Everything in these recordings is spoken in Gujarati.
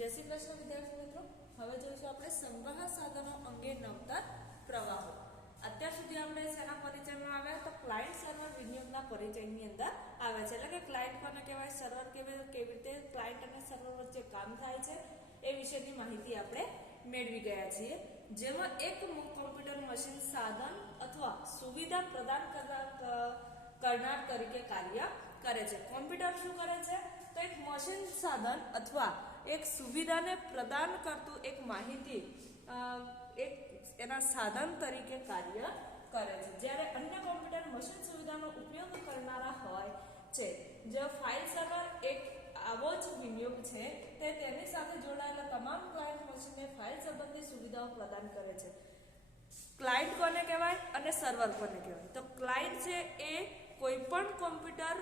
જય શ્રી કૃષ્ણ વિદ્યાર્થી મિત્રો, હવે જોઈશું આપણે સંવહન સાધનો અંગે નવતર પ્રવાહો. અત્યાર સુધી આપણે શેના પરિચયમાં આવ્યા તો ક્લાયન્ટ સર્વર વિનિયોગના પરિચયની અંદર આવે છે. એટલે કે ક્લાયન્ટ કોને કહેવાય, સર્વર કેવી રીતે ક્લાયન્ટ અને સર્વર વચ્ચે કામ થાય છે એ વિશેની માહિતી આપણે મેળવી ગયા છીએ. જેમાં એક કોમ્પ્યુટર મશીન સાધન અથવા સુવિધા પ્રદાન કરનાર તરીકે કાર્ય કરે છે. કોમ્પ્યુટર શું કરે છે તો એક મશીન સાધન અથવા એક સુવિધાને પ્રદાન કરતું એક માહિતી એક એના સાધન તરીકે કાર્ય કરે છે. જ્યારે અન્ય કોમ્પ્યુટર મશીન સુવિધાનો ઉપયોગ કરનારા હોય છે. જે ફાઇલ સર્વર એક આવો જ વિનિયોગ છે તે તેની સાથે જોડાયેલા તમામ ક્લાયન્ટ મશીનને ફાઇલ સંબંધી સુવિધાઓ પ્રદાન કરે છે. ક્લાયન્ટ કોને કહેવાય અને સર્વર કોને કહેવાય? તો ક્લાયન્ટ છે એ કોઈપણ કોમ્પ્યુટર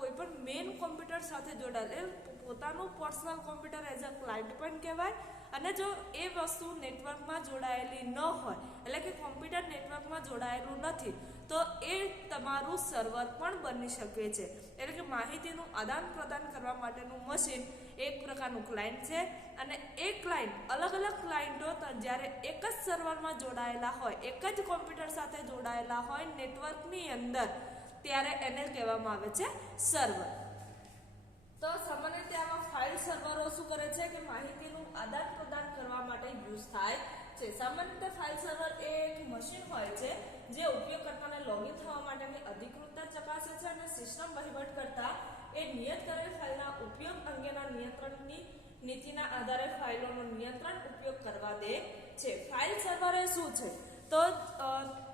કોઈપણ મેઇન કોમ્પ્યુટર સાથે જોડાયેલ પોતાનું personal computer as a client પણ કહેવાય. અને જો એ વસ્તુ નેટવર્કમાં જોડાયેલી ન હોય, એટલે કે કોમ્પ્યુટર નેટવર્કમાં જોડાયેલું નથી, તો એ તમારું સર્વર પણ બની શકે છે. એટલે કે માહિતીનું આદાન પ્રદાન કરવા માટેનું મશીન એક પ્રકારનું ક્લાયન્ટ છે. અને એ ક્લાયન્ટ અલગ અલગ ક્લાયન્ટો જ્યારે એક જ સર્વરમાં જોડાયેલા હોય, એક જ કોમ્પ્યુટર સાથે જોડાયેલા હોય નેટવર્કની અંદર, ત્યારે એને કહેવામાં આવે છે સર્વર. તો સામાન્ય રીતે આવા ફાઇલ સર્વરો શું કરે છે કે માહિતીનું આદાન પ્રદાન કરવા માટે યુઝ થાય છે. સામાન્ય રીતે ફાઇલ સર્વર એ એક મશીન હોય છે જે ઉપયોગકર્તાને લોગિન થવા માટેની અધિકૃતતા ચકાસે છે અને સિસ્ટમ વહીવટકર્તા એ નિયત કરેલ ફાઇલના ઉપયોગ અંગેના નિયંત્રણની નીતિના આધારે ફાઇલોનો નિયંત્રણ ઉપયોગ કરવા દે છે. ફાઇલ સર્વર એ શું છે તો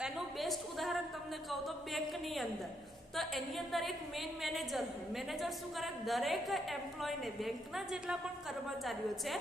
એનું બેસ્ટ ઉદાહરણ તમને કહું તો બેંકની અંદર, તો એની અંદર એક મેઇન મેનેજર હોય. મેનેજર શું કરે, દરેક એમ્પ્લોયને, બેંકના જેટલા પણ કર્મચારીઓ છે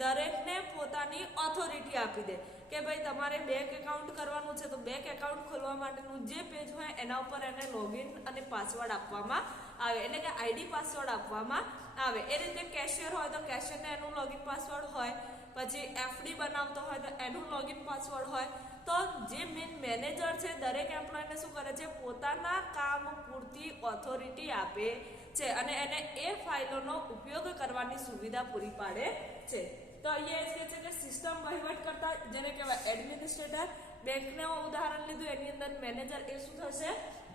દરેકને પોતાની ઓથોરિટી આપી દે કે ભાઈ તમારે બેંક એકાઉન્ટ કરવાનું છે, તો બેંક એકાઉન્ટ ખોલવા માટેનું જે પેજ હોય એના ઉપર એને લોગિન અને પાસવર્ડ આપવામાં આવે, એટલે કે આઈડી પાસવર્ડ આપવામાં આવે. એ રીતે કેશિયર હોય તો કેશિયરને એનું લોગિન પાસવર્ડ હોય, પછી એફડી બનાવતો હોય તો એનું લોગિન પાસવર્ડ હોય. તો જે મેઇન મેનેજર છે દરેક એમ્પ્લોયને શું કરે છે, પોતાના કામ પૂરતી ઓથોરિટી આપે છે અને એને એ ફાઇલોનો ઉપયોગ કરવાની સુવિધા પૂરી પાડે છે. તો અહીંયા એ કહે છે કે સિસ્ટમ વહીવટ કરતા, જેને કહેવાય એડમિનિસ્ટ્રેટર. બેંકને ઉદાહરણ લીધું, એની અંદર મેનેજર એ શું થશે,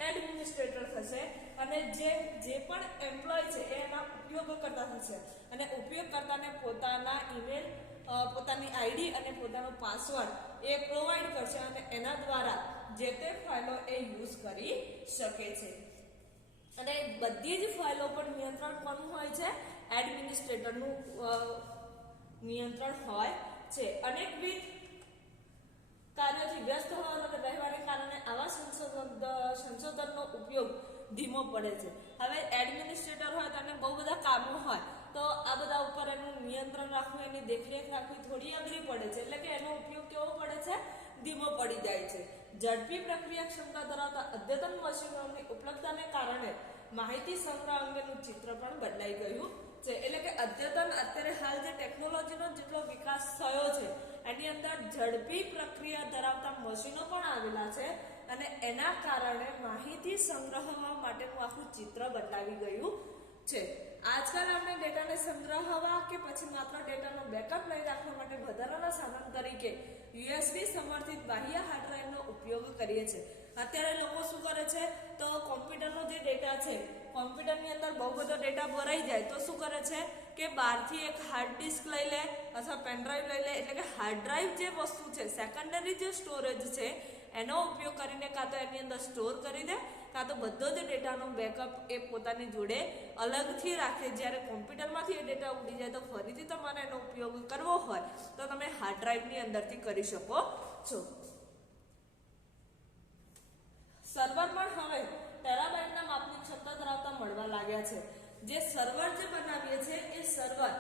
એડમિનિસ્ટ્રેટર થશે. અને જે પણ એમ્પ્લોય છે એ એના ઉપયોગ કરતા થશે અને ઉપયોગકર્તાને પોતાના ઈમેલ, પોતાની આઈડી અને પોતાનો પાસવર્ડ એ પ્રોવાઈડ કરશે અને એના દ્વારા જે તે ફાઇલો એ યુઝ કરી શકે છે. અને બધી જ ફાઇલો પર નિયંત્રણ કોનું હોય છે, એડમિનિસ્ટ્રેટરનું નિયંત્રણ હોય છે. અનેકવિધ કાર્યોથી વ્યસ્ત રહેવાને કારણે આવા સંશોધનનો ઉપયોગ ધીમો પડે છે. હવે એડમિનિસ્ટ્રેટર હોય તો એને બહુ બધા કામો હોય, તો આ બધા ઉપર એનું નિયંત્રણ રાખવું, એની દેખરેખ રાખવી થોડી અઘરી પડે છે. એટલે કે એનો ઉપયોગ કેવો પડે છે, ધીમો પડી જાય છે. ઝડપી પ્રક્રિયા ક્ષમતા ધરાવતા અદ્યતન મશીનોની ઉપલબ્ધતાને કારણે માહિતી સંગ્રહ અંગેનું ચિત્ર પણ બદલાઈ ગયું છે. એટલે કે અદ્યતન, અત્યારે હાલ જે ટેકનોલોજીનો જેટલો વિકાસ થયો છે એની અંદર ઝડપી પ્રક્રિયા ધરાવતા મશીનો પણ આવેલા છે અને એના કારણે માહિતી સંગ્રહવા માટેનું આખું ચિત્ર બદલાવી ગયું છે. આજકાલ આપણે ડેટાને સંગ્રહવા કે પછી માત્ર ડેટાનો બેકઅપ લઈ રાખવા માટે વધારાના સાધન તરીકે યુએસબી સમર્થિત બાહ્ય હાર્ડ ડ્રાઈવનો ઉપયોગ કરીએ છીએ. અત્યારે લોકો શું કરે છે તો કોમ્પ્યુટરનો જે ડેટા છે, કોમ્પ્યુટરની અંદર બહુ બધો ડેટા ભરાઈ જાય તો શું કરે છે કે બહારથી એક હાર્ડ ડિસ્ક લઈ લે અથવા પેનડ્રાઈવ લઈ લે. એટલે કે હાર્ડ ડ્રાઈવ જે વસ્તુ છે, સેકન્ડરી જે સ્ટોરેજ છે, એનો ઉપયોગ કરીને કાં તો એની અંદર સ્ટોર કરી દે, કાં તો બધો જ ડેટાનો બેકઅપ એ પોતાની જોડે અલગથી રાખે. જ્યારે કોમ્પ્યુટરમાંથી એ ડેટા ઉડી જાય તો ફરીથી તમારે એનો ઉપયોગ કરવો હોય તો તમે હાર્ડ ડ્રાઈવની અંદરથી કરી શકો છો. સર્વર પણ હવે ટેરાબાઇટના માપની ક્ષમતા ધરાવતા મળવા લાગ્યા છે. જે સર્વર જે બનાવીએ છીએ એ સર્વર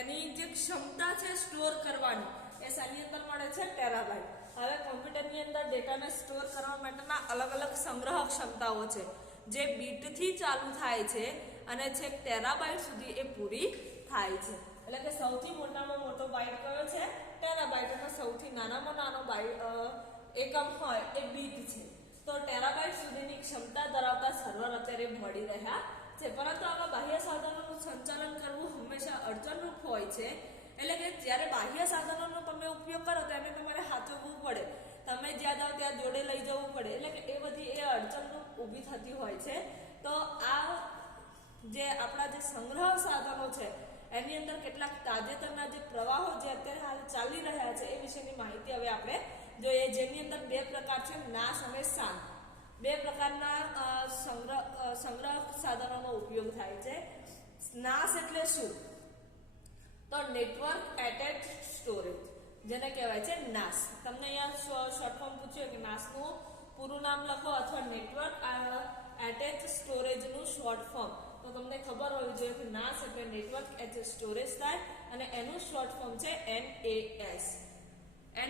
એની જે ક્ષમતા છે સ્ટોર કરવાની એ શાની અંદર મળે છે, ટેરાબાઇટ. હવે કોમ્પ્યુટરની અંદર ડેટાને સ્ટોર કરવા માટેના અલગ અલગ સંગ્રહ ક્ષમતાઓ છે જે બીટથી ચાલુ થાય છે અને છેક ટેરાબાઇટ સુધી એ પૂરી થાય છે. એટલે કે સૌથી મોટામાં મોટો બાઇટ કયો છે, ટેરાબાઇટ. અને સૌથી નાનામાં નાનો બાઇટ એકમ હોય એ બીટ છે. તો ટેરાબાઇટ સુધીની ક્ષમતા ધરાવતા સર્વર અત્યારે મળી રહ્યા છે. પરંતુ આવા બાહ્ય સાધનોનું સંચાલન કરવું હંમેશા અડચણરૂપ હોય છે, એટલે કે જ્યારે બાહ્ય સાધનોનો તમે ઉપયોગ કરો તો એને તમારે સાચવવું પડે, તમે જ્યાં જાઓ ત્યાં જોડે લઈ જવું પડે, એટલે કે એ બધી એ અડચણરૂપ ઊભી થતી હોય છે. તો આ જે આપણા જે સંગ્રહ સાધનો છે એની અંદર કેટલાક તાજેતરના જે પ્રવાહો જે અત્યારે હાલ ચાલી રહ્યા છે એ વિશેની માહિતી હવે આપણે જોઈએ, જેની અંદર બે પ્રકાર છે, નાશ અને શાન. બે પ્રકારના સંગ્રહ સાધનોનો ઉપયોગ થાય છે. નાશ એટલે શું? તો નેટવર્ક એટેચ સ્ટોરેજ, જેને કહેવાય છે નાસ. તમને અહીંયા શોર્ટ ફોર્મ પૂછ્યું કે નાસનું પૂરું નામ લખો અથવા નેટવર્ક એટેચ સ્ટોરેજનું શોર્ટ ફોર્મ, તો તમને ખબર હોવી જોઈએ કે નાસ એટલે નેટવર્ક એટેચ સ્ટોરેજ થાય અને એનું શોર્ટ ફોર્મ છે NAS.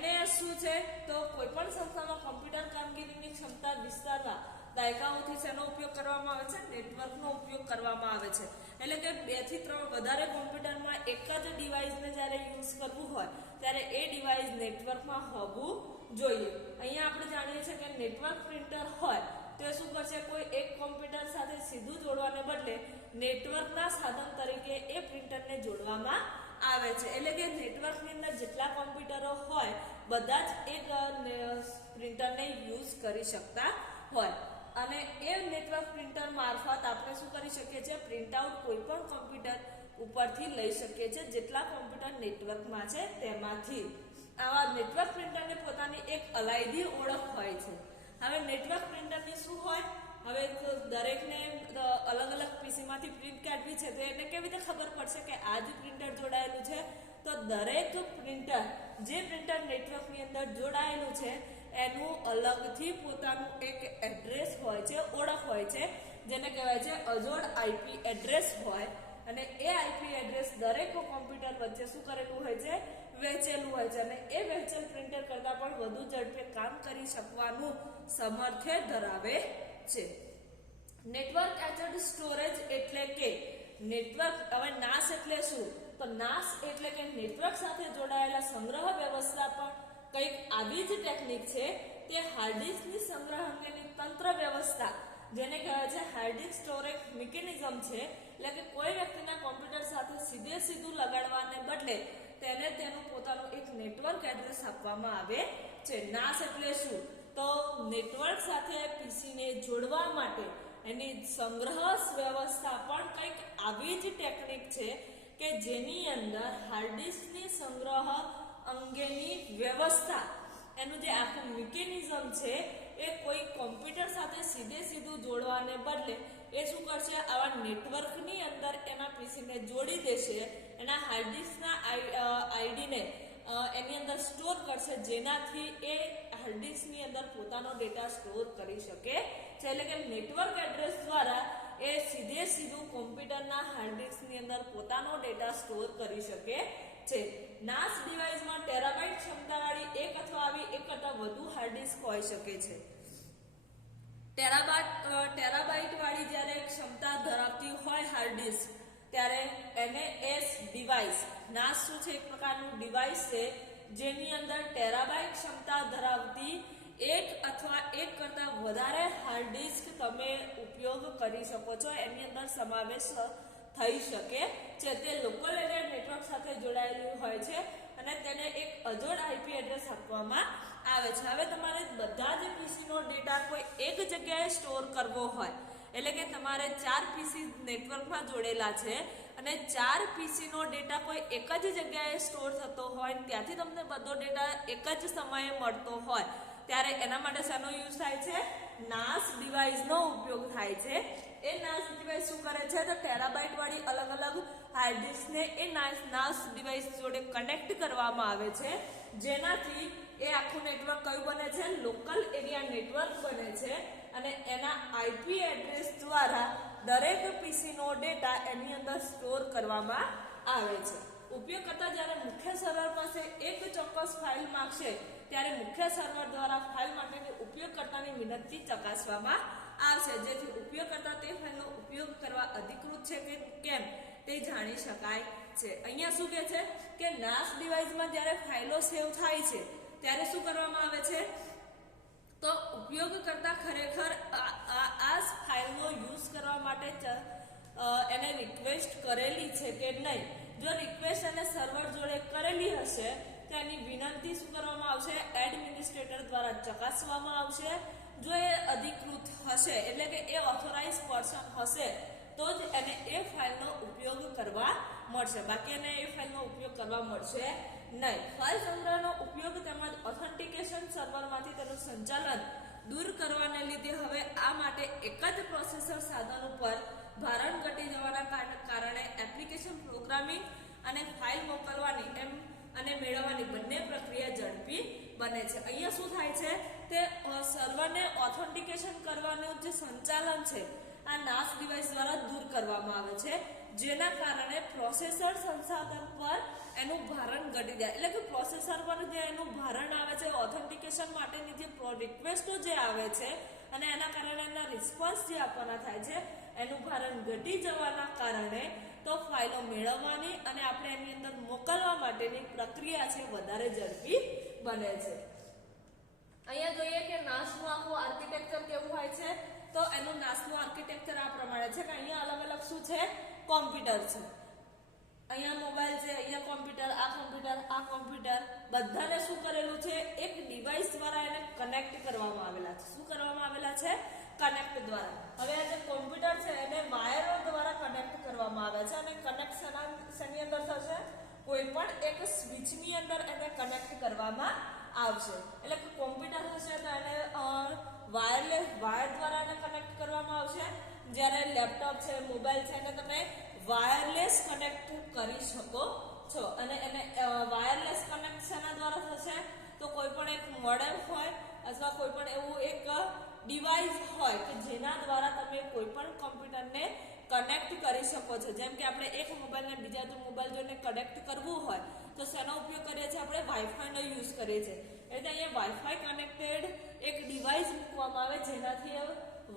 NAS શું છે? તો કોઈ પણ સંસ્થામાં કોમ્પ્યુટર કામગીરીની ક્ષમતા વિસ્તારવા દાયકાઓથી શેનો ઉપયોગ કરવામાં આવે છે? નેટવર્કનો ઉપયોગ કરવામાં આવે છે. એટલે કે 2 થી 3 વધારે કોમ્પ્યુટરમાં એક જ ડિવાઇસને જ્યારે યુઝ કરવું હોય ત્યારે એ ડિવાઇસ નેટવર્કમાં હોવું જોઈએ. અહીંયા આપણે જાણીએ છીએ કે નેટવર્ક પ્રિન્ટર હોય તો શું કરશે? કોઈ એક કોમ્પ્યુટર સાથે સીધું જોડવાને બદલે નેટવર્કના સાધન તરીકે એ પ્રિન્ટરને જોડવામાં આવે છે. એટલે કે નેટવર્કની અંદર જેટલા કોમ્પ્યુટરો હોય બધા જ એક પ્રિન્ટરને યુઝ કરી શકતા હોય અને એ નેટવર્ક પ્રિન્ટર મારફત આપણે શું કરી શકીએ છીએ? પ્રિન્ટ આઉટ કોઈ પણ કોમ્પ્યુટર ઉપરથી લઈ શકીએ છીએ જેટલા કોમ્પ્યુટર નેટવર્કમાં છે તેમાંથી. આવા નેટવર્ક પ્રિન્ટરની પોતાની એક અલાયદી ઓળખ હોય છે. હવે નેટવર્ક પ્રિન્ટરની શું હોય? હવે દરેકને અલગ અલગ પીસીમાંથી પ્રિન્ટ કાઢવી છે તો એને કેવી રીતે ખબર પડશે કે આ જ પ્રિન્ટર જોડાયેલું છે? તો દરેક પ્રિન્ટર જે પ્રિન્ટર નેટવર્કની અંદર જોડાયેલું છે એનું અલગથી પોતાનું એક એડ્રેસ હોય છે, ઓળખ હોય છે, જેને કહેવાય છે અજોડ IP એડ્રેસ હોય અને એ IP એડ્રેસ દરેક કોમ્પ્યુટર વચ્ચે શું કરેલું હોય છે? વહેંચેલું હોય છે અને એ વહેંચેલ પ્રિન્ટર કરતાં પણ વધુ ઝડપે કામ કરી શકવાનું સામર્થ્ય ધરાવે છે. નેટવર્ક એટેચ સ્ટોરેજ એટલે કે નેટવર્ક. હવે નાસ એટલે શું? તો નાસ એટલે કે નેટવર્ક સાથે જોડાયેલા સંગ્રહ વ્યવસ્થા પણ કંઈક આવી જ ટેકનિક છે. તે હાર્ડ ડિસ્કની સંગ્રહ અંગેની તંત્ર વ્યવસ્થા, જેને કહેવાય છે હાર્ડ ડિસ્ક સ્ટોરેજ મિકેનિઝમ છે. એટલે કે કોઈ વ્યક્તિના કોમ્પ્યુટર સાથે સીધું લગાડવાને બદલે તેને તેનું પોતાનું એક નેટવર્ક એડ્રેસ આપવામાં આવે છે. નાસ એટલે શું? તો નેટવર્ક સાથે પીસીને જોડવા માટે એની સંગ્રહ વ્યવસ્થા પણ કંઈક આવી જ ટેકનિક છે કે જેની અંદર હાર્ડ ડિસ્કની સંગ્રહ અંગેની વ્યવસ્થા, એનું જે આખું મિકેનિઝમ છે એ કોઈ કોમ્પ્યુટર સાથે સીધું જોડવાને બદલે એ શું કરશે? આવા નેટવર્કની અંદર એના પીસીને જોડી દેશે, એના હાર્ડ ડિસ્કના આઈડીને એની અંદર સ્ટોર કરશે, જેનાથી એ હાર્ડ ડિસ્કની અંદર પોતાનો ડેટા સ્ટોર કરી શકે છે. એટલે કે નેટવર્ક એડ્રેસ દ્વારા એ સીધું કોમ્પ્યુટરના હાર્ડ ડિસ્કની અંદર પોતાનો ડેટા સ્ટોર કરી શકે છે. નાસ ડિવાઇસમાં ટેરાબાઇટ ક્ષમતાવાળી એક અથવા આવી એક કરતાં વધુ હાર્ડ ડિસ્ક હોઈ શકે છે. ટેરાબાઇટ વાળી જ્યારે ક્ષમતા ધરાવતી હોય હાર્ડ ડિસ્ક ત્યારે NAS ડિવાઇસ. નાસ શું છે? એક પ્રકારનું ડિવાઇસ છે જેની અંદર ટેરાબાઇટ ક્ષમતા ધરાવતી એક અથવા એક કરતાં વધારે હાર્ડ ડિસ્ક તમે ઉપયોગ કરી શકો છો. એની અંદર સમાવેશ થઈ શકે છે. તે લોકલ એરિયા નેટવર્ક સાથે જોડાયેલું હોય છે અને તેને એક અજોડ IP એડ્રેસ આપવામાં આવે છે. હવે તમારે બધા જ પીસીનો ડેટા કોઈ એક જગ્યાએ સ્ટોર કરવો હોય, એટલે કે તમારે 4 પીસી નેટવર્કમાં જોડેલા છે અને 4 પીસીનો ડેટા કોઈ એક જ જગ્યાએ સ્ટોર થતો હોય, ત્યાંથી તમને બધો ડેટા એક જ સમયે મળતો હોય ત્યારે એના માટે શેનો યુઝ થાય છે? નાસ ડિવાઇસનો ઉપયોગ થાય છે. એ નાસ ડિવાઇસ શું કરે છે? તો ટેરાબાઇટ વાળી અલગ અલગ હાર્ડ ડિસ્કને એ નાસ ડિવાઇસ જોડે કનેક્ટ કરવામાં આવે છે, જેનાથી એ આખું નેટવર્ક કયું બને છે? લોકલ એરિયા નેટવર્ક બને છે અને એના IP એડ્રેસ દ્વારા દરેક પીસીનો ડેટા એની અંદર સ્ટોર કરવામાં આવે છે. ઉપયોગકર્તા જ્યારે મુખ્ય સર્વર પાસે એક ચોક્કસ ફાઇલ માંગશે ત્યારે મુખ્ય સર્વર દ્વારા ફાઇલ માટેની ઉપયોગકર્તાની વિનંતી ચકાસવામાં આવશે, જેથી ઉપયોગકર્તા તે ફાઇલનો ઉપયોગ કરવા અધિકૃત છે કે કેમ તે જાણી શકાય છે. અહીંયા શું કહે છે કે નાસ ડિવાઇસમાં જ્યારે ફાઇલો સેવ થાય છે ત્યારે શું કરવામાં આવે છે? તો ઉપયોગકર્તા ખરેખર આ ફાઇલનો યુઝ કરવા માટે એને રિક્વેસ્ટ કરેલી છે કે નહીં જો રિક્વેસ્ટ અને સર્વર જોડે કરેલી હશે તો એની વિનંતી શું કરવામાં આવશે? એડમિનિસ્ટ્રેટર દ્વારા ચકાસવામાં આવશે. જો એ અધિકૃત હશે એટલે કે એ ઓથોરાઇઝ પર્સન હશે તો જ એને એ ફાઇલનો ઉપયોગ કરવા મળશે, બાકી એને એ ફાઇલનો ઉપયોગ કરવા મળશે નહીં. ફાઇલ સંગ્રહનો ઉપયોગ તેમજ ઓથેન્ટિકેશન સર્વરમાંથી તેનું સંચાલન દૂર કરવાને લીધે હવે આ માટે એક જ પ્રોસેસર સાધન ઉપર ભારણ ઘટી જવાના કારણે એપ્લિકેશન પ્રોગ્રામિંગ અને ફાઇલ મોકલવાની અને મેળવવાની બંને પ્રક્રિયા ઝડપી બને છે. અહીંયા શું થાય છે તે સર્વરને ઓથેન્ટિકેશન કરવાનું જે સંચાલન છે આ નાસ ડિવાઇસ દ્વારા દૂર કરવામાં આવે છે, જેના કારણે પ્રોસેસર સંસાધન પર એનું ભારણ ઘટી જાય. એટલે કે પ્રોસેસર પર જે એનું ભારણ આવે છે ઓથેન્ટિકેશન માટેની જે રિક્વેસ્ટો જે આવે છે અને એના કારણે એના રિસ્પોન્સ જે આપવાના થાય છે એનું ભારણ ઘટી જવાના કારણે તો ફાઇલો મેળવવાની અને આપણે એની અંદર મોકલવા માટેની પ્રક્રિયા છે વધારે ઝડપી બને છે. અહીંયા જોઈએ કે નાસનું આખું આર્કિટેક્ચર કેવું હોય છે, તો એનું નાસનું આર્કિટેક્ચર આ પ્રમાણે છે કે અહીંયા અલગ અલગ શું છે? કોમ્પ્યુટર છે. અહીંયા મોબાઈલ છે, અહીંયા કોમ્પ્યુટર, આ કોમ્પ્યુટર બધાને શું કરેલું છે? એક ડિવાઇસ દ્વારા એને કનેક્ટ કરવામાં આવેલા છે. શું કરવામાં આવેલા છે? કનેક્ટ દ્વારા. હવે આ જે કોમ્પ્યુટર છે એને વાયરો દ્વારા કનેક્ટ કરવામાં આવે છે અને કનેક્શન શેની અંદર થશે? કોઈ પણ એક સ્વિચની અંદર એને કનેક્ટ કરવામાં આવશે. એટલે કે કોમ્પ્યુટર હશે તો એને વાયર દ્વારા એને કનેક્ટ કરવામાં આવશે, જ્યારે લેપટોપ છે, મોબાઈલ છે એને તમે વાયરલેસ કનેક્ટ કરી શકો છો. અને એને વાયરલેસ કનેક્ટ શેના દ્વારા થશે? તો કોઈ પણ એક મોડેમ હોય અથવા કોઈ પણ એવું એક ડિવાઇસ હોય કે જેના દ્વારા તમે કોઈ પણ કોમ્પ્યુટરને કનેક્ટ કરી શકો છો. જેમ કે આપણે એક મોબાઈલને બીજા મોબાઈલ જોડે કનેક્ટ કરવું હોય તો શેનો ઉપયોગ કરીએ છીએ? આપણે વાઈફાઈનો યુઝ કરીએ છીએ. એટલે અહીંયા વાઈફાઈ કનેક્ટેડ એક ડિવાઇસ મૂકવામાં આવે જેનાથી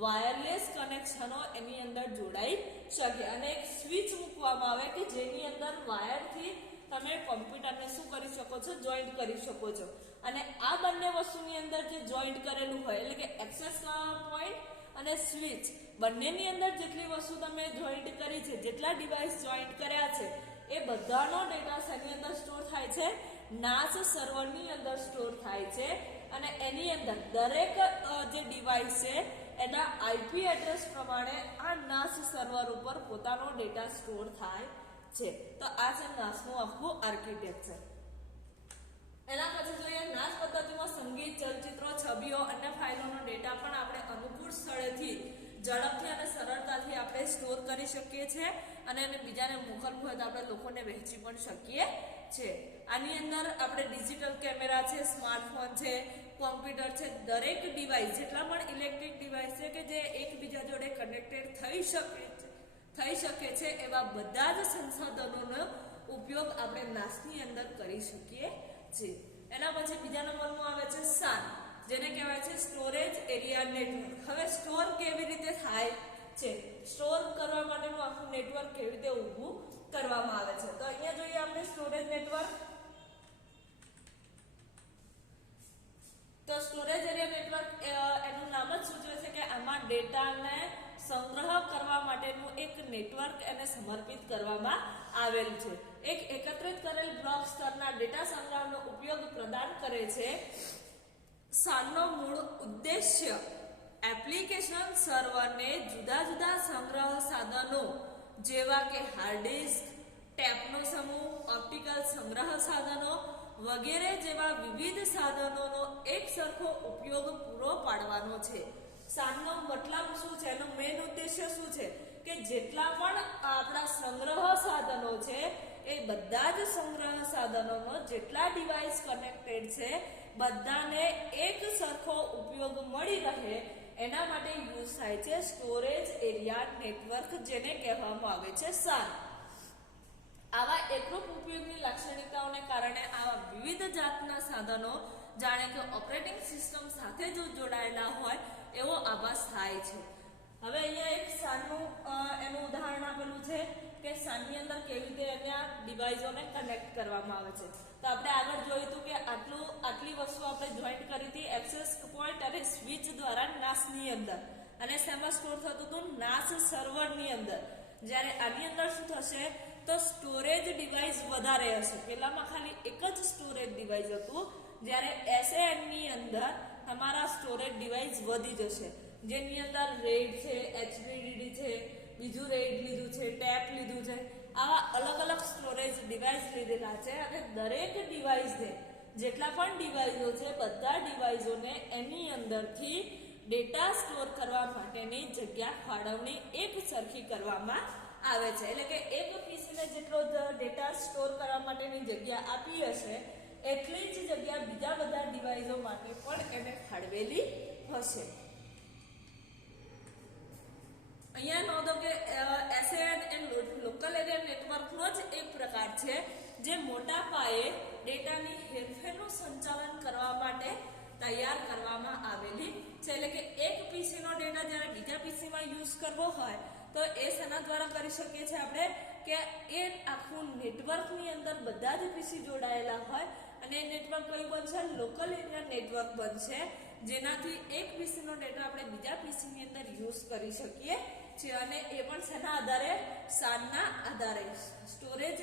વાયરલેસ કનેક્શનો એની અંદર જોડાઈ શકે અને એક સ્વિચ મૂકવામાં આવે કે જેની અંદર વાયરથી તમે કોમ્પ્યુટરને શું કરી શકો છો? જોઈન્ટ કરી શકો છો. અને આ બંને વસ્તુની અંદર જે જોઈન્ટ કરેલું હોય એટલે કે એક્સેસ પોઈન્ટ અને સ્વિચ બંનેની અંદર જેટલી વસ્તુ તમે જોઈન્ટ કરી છે, જેટલા ડિવાઇસ જોઈન્ટ કર્યા છે એ બધાનો ડેટા શેની અંદર સ્ટોર થાય છે? નાસ સર્વરની અંદર સ્ટોર થાય છે. અને એની અંદર દરેક જે ડિવાઇસ છે એના આઈપી એડ્રેસ પ્રમાણે આ નાસ સર્વર ઉપર પોતાનો ડેટા સ્ટોર થાય છે. તો આ છે નાસનું આખું આર્કિટેક્ચર. એના પછી જોઈએ નાસ પદ્ધતિમાં સંગીત, ચલચિત્રો, છબીઓ અને ફાઇલોનો ડેટા પણ આપણે અનુકૂળ સ્થળેથી ઝડપથી અને સરળતાથી આપણે સ્ટોર કરી શકીએ છીએ અને એને બીજાને મોકલવું હોય તો આપણે લોકોને વહેંચી પણ શકીએ છીએ. આની અંદર આપણે ડિજિટલ કેમેરા છે, સ્માર્ટફોન છે, કોમ્પ્યુટર છે, દરેક ડિવાઇસ જેટલા પણ ઇલેક્ટ્રિક ડિવાઇસ છે કે જે એકબીજા જોડે કનેક્ટેડ થઈ શકે છે એવા બધા જ સંસાધનોનો ઉપયોગ આપણે નાસની અંદર કરી શકીએ છીએ. એના પછી બીજા નંબરનું આવે છે SAN, જેને કહેવાય છે સ્ટોરેજ એરિયા નેટવર્ક. હવે સ્ટોર કેવી રીતે થાય છે? સ્ટોર કરવા માટેનું આખું નેટવર્ક કેવી રીતે ઊભું કરવામાં આવે છે? તો અહીંયા જોઈએ આપણે સ્ટોરેજ નેટવર્ક. તો સ્ટોરેજ એરિયા નેટવર્ક એનું નામ જ સૂચવે છે કે આમાં ડેટાને સંગ્રહ કરવા માટેનું એક નેટવર્ક એને સમર્પિત કરવામાં આવેલ છે. એક એકત્રિત કરેલ બ્લોક સ્તરના ડેટા સંગ્રહનો ઉપયોગ પ્રદાન કરે છે. SANનો મૂળ ઉદ્દેશ્ય એપ્લિકેશન સર્વરને જુદા જુદા સંગ્રહ સાધનો જેવા કે હાર્ડ ડિસ્ક, ટેપનો સમૂહ, ઓપ્ટિકલ સંગ્રહ સાધનો વગેરે જેવા વિવિધ સાધનોનો એક સરખો ઉપયોગ પૂરો પાડવાનો છે. SANનો મતલબ શું છે? એનો મેઇન ઉદ્દેશ્ય શું છે? કે જેટલા પણ આપણા સંગ્રહ સાધનો છે એ બધા જ સંગ્રહ સાધનોનો જેટલા ડિવાઇસ કનેક્ટેડ છે બધાને એક સરખો ઉપયોગ મળી રહે એના માટે યુઝ થાય છે સ્ટોરેજ એરિયા નેટવર્ક, જેને કહેવામાં આવે છે SAN. આવા એકરૂપ ઉપયોગની લાક્ષણિકતાઓને કારણે આવા વિવિધ જાતના સાધનો જાણે કે ઓપરેટિંગ સિસ્ટમ સાથે જો જોડાયેલા હોય એવો આભાસ થાય છે. હવે અહીંયા એક SANનું એનું ઉદાહરણ આપેલું છે કે SANની અંદર કેવી રીતે એના ડિવાઇસોને કનેક્ટ કરવામાં આવે છે. તો આપણે આગળ જોયું હતું કે આટલી વસ્તુ આપણે જોઈન્ટ કરી હતી એક્સેસ પોઈન્ટ અને સ્વિચ દ્વારા નાસની અંદર, અને શેમાં સ્ટોર થતું હતું? નાસ સર્વરની અંદર. જ્યારે આની અંદર શું થશે? તો સ્ટોરેજ ડિવાઇસ વધારે હશે. પેલામાં ખાલી એક જ સ્ટોરેજ ડિવાઇસ હતું, જ્યારે SAN ની અંદર તમારા સ્ટોરેજ ડિવાઇસ વધી જશે, જેની અંદર RAID છે, HDD છે, બીજું RAID લીધું છે, ટેપ લીધું છે, આવા અલગ અલગ સ્ટોરેજ ડિવાઇસ લીધેલા છે. અને દરેક ડિવાઇસને જેટલા પણ ડિવાઇસો છે બધા ડિવાઇસોને એની અંદરથી ડેટા સ્ટોર કરવા માટેની જગ્યા ફાળવણી એક સરખી કરવામાં આવે છે. એટલે કે એક પીસીને જેટલો ડેટા સ્ટોર કરવા માટેની જગ્યા આપી હશે એટલી જ જગ્યા બીજા બધા ડિવાઇસો માટે પણ એને ફાળવેલી હશે. અહીંયા નોંધો કે SAN એ લોકલ એરિયા નેટવર્કનો જ એક પ્રકાર છે જે મોટા પાયે ડેટાની હેરફેરનું સંચાલન કરવા માટે તૈયાર કરવામાં આવેલી છે. એટલે કે એક પીસીનો ડેટા જ્યારે બીજા પીસીમાં યુઝ કરવો હોય તો એ શેના દ્વારા કરી શકીએ છીએ આપણે કે એ આખું નેટવર્કની અંદર બધા જ પીસી જોડાયેલા હોય અને એ નેટવર્ક કયું બનશે? લોકલ એરિયા નેટવર્ક બનશે, જેનાથી એક પીસીનો ડેટા આપણે બીજા પીસીની અંદર યુઝ કરી શકીએ છીએ. અને એ પણ શેના આધારે? SANના આધારે, સ્ટોરેજ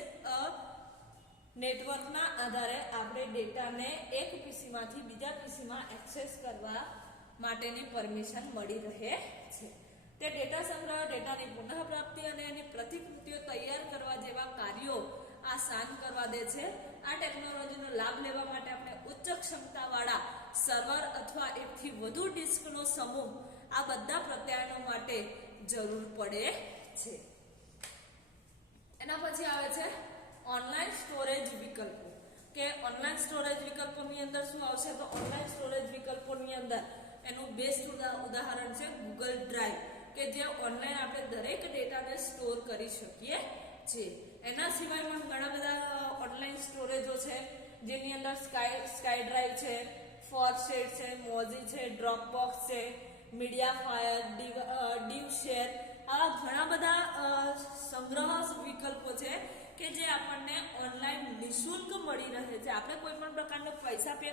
નેટવર્કના આધારે આપણે ડેટાને એક પીસીમાંથી બીજા પીસીમાં એક્સેસ કરવા માટેની પરમિશન મળી રહે છે. તે ડેટા સંગ્રહ, ડેટાની પુનઃપ્રાપ્તિ અને એની પ્રતિકૃતિઓ તૈયાર કરવા જેવા કાર્યો આ SAN કરવા દે છે. આ ટેકનોલોજીનો લાભ લેવા માટે આપણે ઉચ્ચ ક્ષમતાવાળા સર્વર અથવા એકથી વધુ ડિસ્કનો સમૂહ આ બધા પ્રત્યાયનો માટે જરૂર પડે છે. એના પછી આવે છે ઓનલાઈન સ્ટોરેજ વિકલ્પો. કે ઓનલાઈન સ્ટોરેજ વિકલ્પોની અંદર શું આવશે? તો ઓનલાઈન સ્ટોરેજ વિકલ્પોની અંદર એનું બેસ્ટ ઉદાહરણ છે ગૂગલ ડ્રાઈવ, કે જે ઓનલાઈન આપણે દરેક ડેટાને સ્ટોર કરી શકીએ છીએ. એના સિવાયમાં ઘણા બધા ઓનલાઈન સ્ટોરેજો છે, જેની અંદર સ્કાય ડ્રાઈવ છે, ફોરશેડ છે, મોઝી છે, ડ્રોપબોક્સ છે, મીડિયાફાયર, ડીવશેર, આવા ઘણા બધા સંગ્રહ વિકલ્પો છે કે જે આપણને ઓનલાઈન નિઃશુલ્ક મળી રહે છે. આપણે કોઈ પણ પ્રકારનો પૈસા પે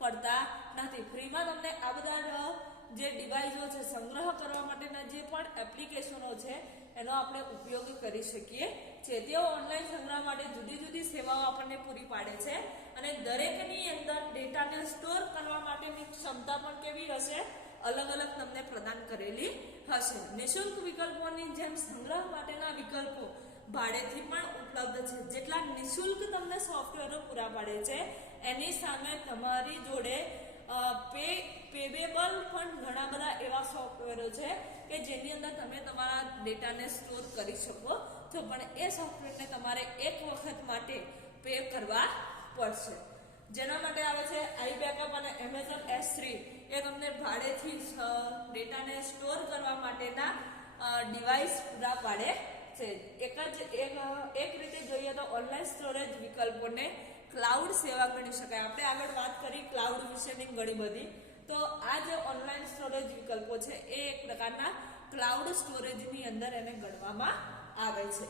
પડતા નથી. ફ્રીમાં તમને આ બધા જે ડિવાઇસો છે, સંગ્રહ કરવા માટેના જે પણ એપ્લિકેશનો છે એનો આપણે ઉપયોગ કરી શકીએ છીએ. તેઓ ઓનલાઈન સંગ્રહ માટે જુદી જુદી સેવાઓ આપણને પૂરી પાડે છે અને દરેકની અંદર ડેટાને સ્ટોર કરવા માટેની ક્ષમતા પણ કેવી હશે? અલગ અલગ તમને પ્રદાન કરેલી હશે. નિઃશુલ્ક વિકલ્પોની જેમ સંગ્રહ માટેના વિકલ્પો ભાડેથી પણ ઉપલબ્ધ છે. જેટલા નિઃશુલ્ક તમને સોફ્ટવેરો પૂરા પાડે છે એની સામે તમારી જોડે પેબેબલ પણ ઘણા બધા એવા સોફ્ટવેરો છે કે જેની અંદર તમે તમારા ડેટાને સ્ટોર કરી શકો છો, પણ એ સોફ્ટવેરને તમારે એક વખત માટે પે કરવા પડશે. જેના માટે આવે છે iBackup અને Amazon S3, એ તમને ભાડેથી ડેટાને સ્ટોર કરવા માટેના ડિવાઇસ પૂરા પાડે છે. એક રીતે જોઈએ તો ઓનલાઈન સ્ટોરેજ વિકલ્પોને ક્લાઉડ સેવા ગણી શકાય. આપણે આગળ વાત કરી ક્લાઉડ વિશેની ઘણી બધી, તો આ જે ઓનલાઈન સ્ટોરેજ વિકલ્પો છે એ એક પ્રકારના ક્લાઉડ સ્ટોરેજની અંદર એને ગણવામાં આવે છે.